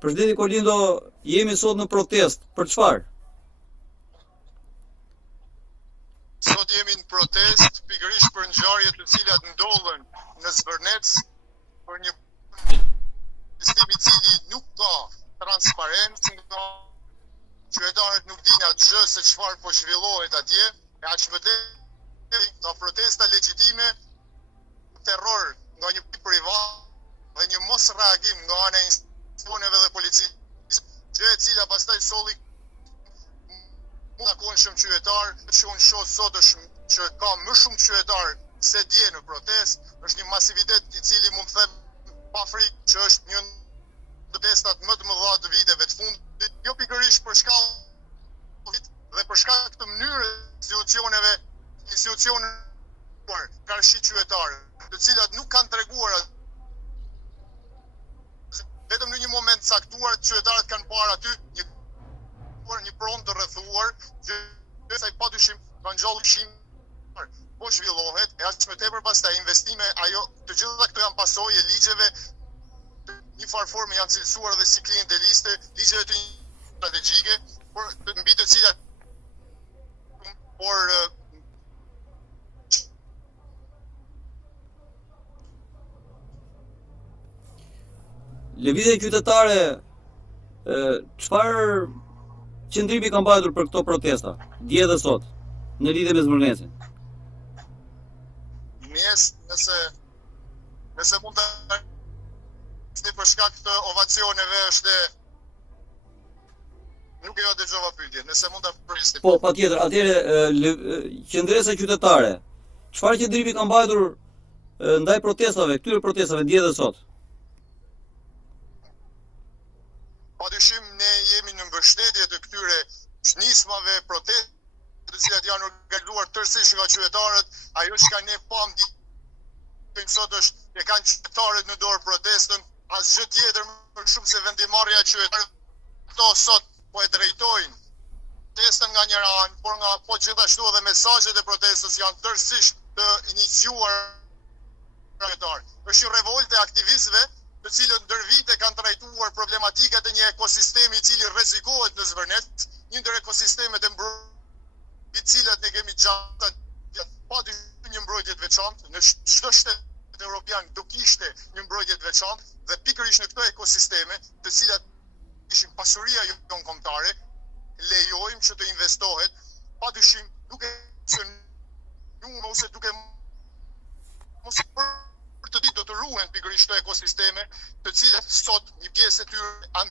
Presidenti Kolindo, jemi sot në protest. Për çfarë? Sot jemi në protest pikërisht për ngjarjet të cilat ndodhen në Zvërnec, për një sistem i cili nuk ka transparencë, qytetarët nuk dinë atë se çfarë po zhvillohet atje, e aq më tej nga protesta legjitime, terror nga një privat dhe një mos reagim nga ana e institucioneve dhe policisë, gjë e cila pastaj solli zakonshëm qytetar, që unë shoh sot është që ka më shumë qytetar se dje në protest, është një masivitet i cili mund të them pa frikë që është një protestat më të mëdha të viteve të fundit, jo pikërisht për shkallë dhe për shkak të mënyrës institucione karshi qytetarë, të cilat nuk kanë treguar vetëm në një moment caktuar qytetarët kanë parë aty një pronë të rrethuar, që sa i padyshim kanë ngjallë kishim po zhvillohet, e aq më tepër pastaj investime, ajo të gjitha këto janë pasojë e ligjeve një farë forme janë cilësuar dhe si klienteliste, ligjeve të strategjike, por mbi të cilat Lëvizje qytetare, çfarë qëndrimi ka mbajtur për këto protesta, dje dhe sot, në lidhje me Zvërnecin? Nëse mund të për shkak të ovacioneve është nuk e jo dëgjova pyetjen, nëse mund ta prisni. Po, patjetër, atëherë qendresa qytetare, çfarë qëndrimi ka mbajtur ndaj protestave, këtyre protestave dje dhe sot? Padyshim ne jemi në mbështetje të këtyre nismave proteste, të cilat janë organizuar tërësisht nga qytetarët, ajo që ne pam sot është e kanë qytetarët në dorë protestën, asgjë tjetër më shumë se vendimarrja e qytetarëve. Këto sot po e drejtojnë protestën nga njëra anë, por po gjithashtu edhe mesazhet e protestës janë tërësisht të iniciuar qytetarë. Është një revoltë e aktivistëve, të cilët ndër vite kanë trajtuar problematikat e një ekosistemi i cili rrezikohet në Zvërnec, një ndër ekosistemet e mbrojtjes, të cilat ne kemi gjatë padyshim një mbrojtje të veçantë, në çdo shtet evropian do kishte një mbrojtje të veçantë dhe pikërisht në këto ekosisteme, të cilat ishin pasuria jonë kombëtare, lejojmë që të investohet, padyshim duke qenë ose duke mos për të ditë do të ruhen pikërisht këto ekosisteme, të cilat sot një pjesë e tyre